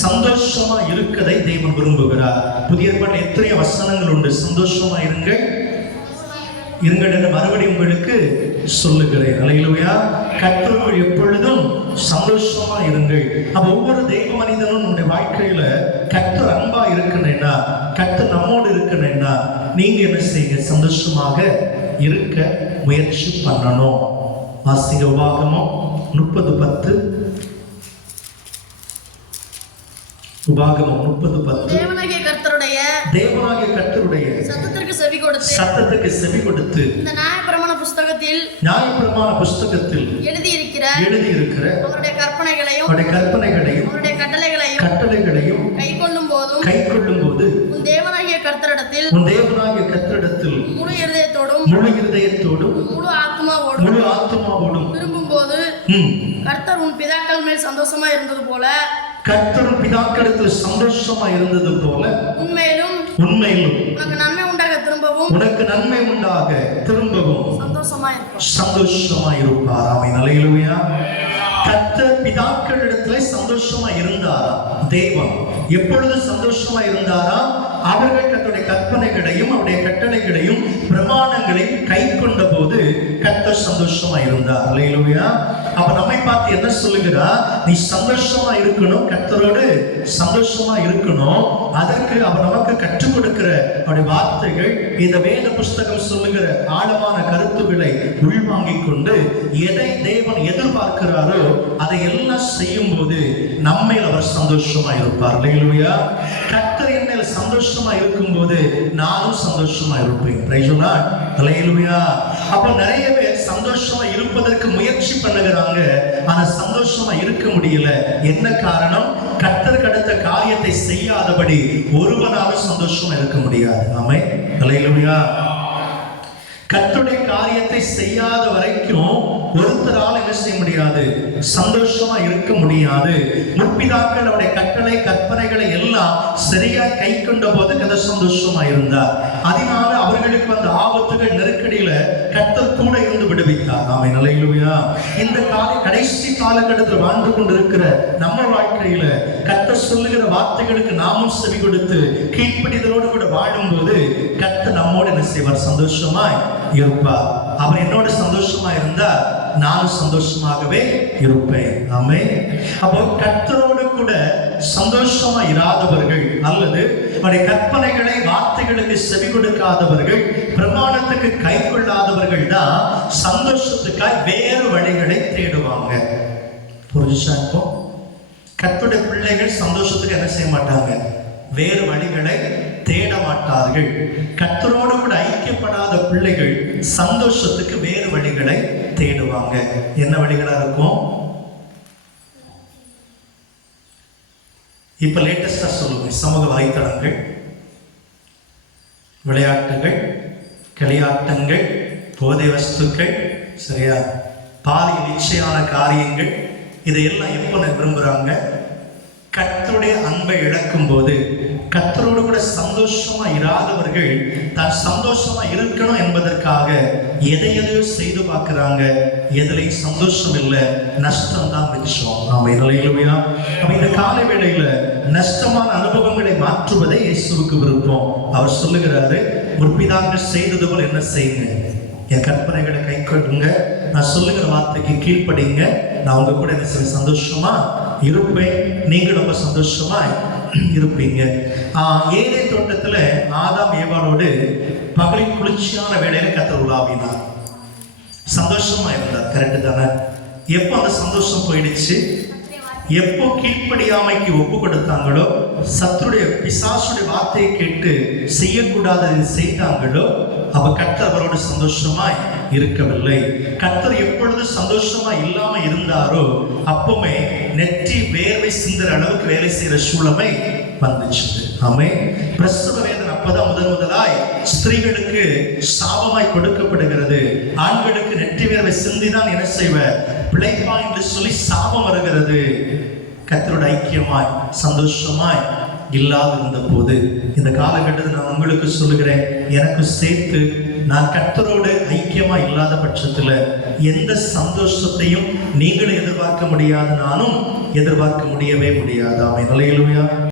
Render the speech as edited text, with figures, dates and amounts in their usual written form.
சந்தோஷமா இருக்கதை தேவன் விரும்புகிறார். புதிய ஏற்பாட்டில் எத்தனை வசனங்கள் உண்டு, சந்தோஷமா இருங்கள் என்று மறுபடியும் உங்களுக்கு சொல்லுகிறேன். அல்லேலூயா. கர்த்தருக்குள் எப்பொழுதும் சந்தோஷமா இருங்கள். அப்ப ஒவ்வொரு தெய்வ மனிதனும் நம்முடைய வாழ்க்கையில கர்த்தர் அன்பா இருக்கணும்னா, கர்த்தர் நம்மோடு இருக்கணும்னா, நீங்க என்ன செய்யுங்க, சந்தோஷமாக இருக்க முயற்சி பண்ணணும். வாசிங்க உபாகமம் 30:10. உபாகமம் 30:10. தேவனாகிய கர்த்தருடைய சத்தத்துக்கு செவி கொடுத்து இந்த நியாயப்பிரமாண புஸ்தகத்தில் எழுதியிருக்கிற அவருடைய கற்பனைகளையும் அவருடைய கட்டளைகளையும் கைக்கொள்ளும் போது உன் தேவனாகிய கர்த்தரிடத்தில் முழு இருதயத்தோடும் முழு ஆத்துமாவோடும் திரும்பும் போது கர்த்தர் உன் பிதாக்கள் மேல் சந்தோஷமா இருந்தது போல, கர்த்தர் பிதாக்களிடத்தில் சந்தோஷமா இருந்தது போல உண்மையிலும் உனக்கு நன்மை உண்டாக திரும்பவும் சந்தோஷமா இருப்பார். ஆமென். அல்லேலூயா. கர்த்தர் பிதாக்களிடத்திலே சந்தோஷமா இருந்தாரா? தேவன் எப்பொழுது சந்தோஷமா இருந்தாரா? அவர்கள் கர்த்தருடைய கற்பனைகளையும் அவருடைய கட்டளைகளையும் பிரமாணங்களையும் கை கொண்ட போது கர்த்தர் சந்தோஷமா இருந்தார். அல்லேலூயா. அப்ப நம்மை பார்த்து என்ன சொல்லுகிறார்? நீ சந்தோஷமா இருக்கணும், கர்த்தரோடு சந்தோஷமா இருக்கணும். அதற்கு அவர் நமக்கு கற்றுக் கொடுக்கிற அவருடைய வார்த்தைகள், இந்த வேத புஸ்தகம் சொல்லுகிற ஆழமான கருத்துக்களை உள்வாங்கிக் கொண்டு எதை தேவன் எதிர்பார்க்கிறாரோ அதை எல்லாம் செய்யும் போது நம்மேல் அவர் சந்தோஷமா இருப்பார். அல்லேலூயா. கர்த்தர் என் மேல் சந்தோஷமா இருக்கும் போது நானும் சந்தோஷமா இருப்பேன். Praise the Lord. அல்லேலூயா. அப்ப நிறைய பேர் சந்தோஷமா இருப்பதற்கு முயற்சி பண்ணுகிறாங்க, ஆனா சந்தோஷமா இருக்க முடியல. என்ன காரணம்? கர்த்தருக்கு அடுத்த காரியத்தை செய்யாதபடி ஒருவனாலும் சந்தோஷமா இருக்க முடியாது. ஆமென். அல்லேலூயா. கர்த்தருடைய காரியத்தை செய்யாத வரைக்கும் ஒருத்தரால் என்ன செய்ய முடியாது, சந்தோஷமா இருக்க முடியாது. முற்பிதாக்கள் அவருடைய கட்டளை கற்பனைகளை எல்லாம் சரியா கை கொண்ட போது கர்த்தர் சந்தோஷமா இருந்தார். அதனால அவர்களுக்கு வந்த ஆபத்துகள் நெருக்கடியில கர்த்தர் கூட இருந்து விடுவித்தார். ஆமென். அல்லேலூயா. இந்த கடைசி காலகட்டத்தில் வாழ்ந்து கொண்டிருக்கிற நம்ம வாழ்க்கையில கர்த்தர் சொல்லுகிற வார்த்தைகளுக்கு நாமும் செவி கொடுத்து கீழ்ப்படிதலோடு கூட வாழும்போது கர்த்தர் நம்மோடு என்ன செய்வார், சந்தோஷமாய் இருப்பார். அவர் என்னோட சந்தோஷமா இருந்தா நானும் சந்தோஷமாகவே இருப்பேன். ஆமென். அப்போ கர்த்தரோடு கூட சந்தோஷமா இராதவர்கள் அல்லது அவருடைய கற்பனைகளை வார்த்தைகளுக்கு செவி கொடுக்காதவர்கள், பிரமாணத்துக்கு கை கொள்ளாதவர்கள் தான் சந்தோஷத்துக்காய் வேறு வழிகளை தேடுவாங்க. புரிஞ்சா? இப்போ கர்த்தருடைய பிள்ளைகள் சந்தோஷத்துக்கு என்ன செய்ய மாட்டாங்க, வேறு வழிகளை தேட மாட்டார்கள். கர்த்தரோடு கூட ஐக்கியப்படாத பிள்ளைகள் சந்தோஷத்துக்கு வேறு வழிகளை தேடுவாங்க. என்ன வழிகளா இருக்கும்? இப்ப லேட்டஸ்டா சொல்லுங்க, சமூக வலைத்தளங்கள், விளையாட்டுகள், களியாட்டங்கள், போதை வஸ்துக்கள், சரியா, பாலியல் இச்சையான காரியங்கள், இதையெல்லாம் எப்ப விரும்புறாங்க? கர்த்தருடைய அன்பை இழக்கும் போது. கர்த்தரோடு கூட சந்தோஷமா இராதவர்கள் தான் சந்தோஷமா இருக்கணும் என்பதற்காக எதையோ செய்து பார்க்கிறாங்க. எதிலையும் சந்தோஷம் இல்லை, நஷ்டம் தான் மிச்சம். ஆமென். அல்லேலூயா. அப்ப இந்த கால வேளையில நஷ்டமான அனுபவங்களை மாற்றுவதை இயேசுவுக்கு விருப்பம். அவர் சொல்லுகிறாரு, முற்பிதாக்கள் செய்தது போல என்ன செய்யுங்க, என் கற்பனைகளை கை கொள்ளுங்க, நான் சொல்லுகிற வார்த்தைக்கு கீழ்ப்படிங்க, நான் உங்க கூட என்ன செய்ய சந்தோஷமா இருப்பேன், நீங்க ரொம்ப சந்தோஷமா இருப்பீங்க. ஏதேன் தோட்டத்துல ஆதாம் ஏவாளோடு பகலின் குளிர்ச்சியான வேளையில கர்த்தர் உலாவினார், சந்தோஷமா இருந்தார். கரெக்ட் தானே? எப்போ அந்த சந்தோஷம் போயிடுச்சு, எப்போ கீழ்ப்படியாமைக்கு ஒப்பு கொடுத்தாங்களோ, சத்துருடைய பிசாசுடைய வார்த்தையை கேட்டு செய்யக்கூடாததை செய்தாங்களோ, அவ கர்த்தர் அவரோடு சந்தோஷமாய் இருக்கவில்லை. கர்த்தர் எப்பொழுது சந்தோஷமா இல்லாம இருந்தாரோ அப்பவுமே நெற்றி வேர்வை சிந்துற அளவுக்கு வேலை செய்யற சூழமை வந்துச்சு. ஆமென். பிரசவ வேதனை அப்பதான் முதலாய் ஸ்திரீகளுக்கு சாபமாய் கொடுக்கப்படுகிறது. ஆண்களுக்கு நெற்றி வேர்வை சிந்திதான் என்ன செய்வ பிழைப்பா என்று சொல்லி சாபம் வருகிறது. கர்த்தரோட ஐக்கியமாய் சந்தோஷமாய் இல்லாது இருந்த போது இந்த காலகட்டத்தில் நான் உங்களுக்கு சொல்லுகிறேன், எனக்கு சேர்த்து நான் கர்த்தரோடு ஐக்கியமா இல்லாத பட்சத்துல எந்த சந்தோஷத்தையும் நீங்களும் எதிர்பார்க்க முடியாது, நானும் எதிர்பார்க்க முடியவே முடியாது. ஆமென். அல்லேலூயா.